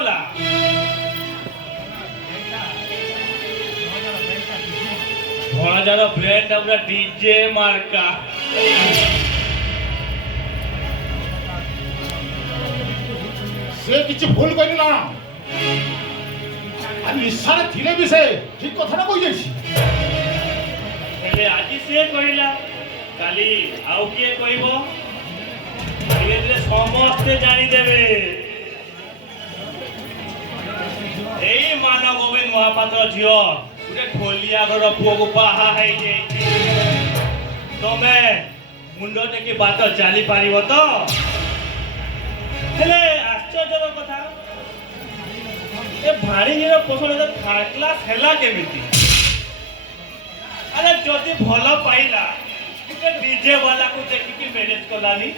गला भणाजार ब्रांड আমরা ডিজে মার্কা সে কিছু ভুল করি না আমি ইচ্ছারে থিলে বি সে ঠিক কথাটা কই যাইছি ହେଲେ ଆଜି ସିଏ କହିଲା କାଲି ଆଉ କିଏ କହିବ ଧୀରେ ଧୀରେ ସମସ୍ତେ ଜାଣିଦେବେ ଏଇ ମାନ ଗୋବିନ୍ଦ ମହାପାତ୍ର ଝିଅ ଗୋଟେ ଢୋଲିଆ ଘର ପୁଅକୁ ବାହା ହେଇଯାଇଛି ତମେ ମୁଣ୍ଡ ଟେକି ବାଟ ଚାଲିପାରିବ ତ ହେଲେ ଆଶ୍ଚର୍ଯ୍ୟର କଥା ଏ ଭାଣିଜୀର ପସନ୍ଦ ଥାର୍ଡ କ୍ଲାସ ହେଲା କେମିତି अरे जदि भल पाइला डीजे वाला को देखिकी मैनेज कलानी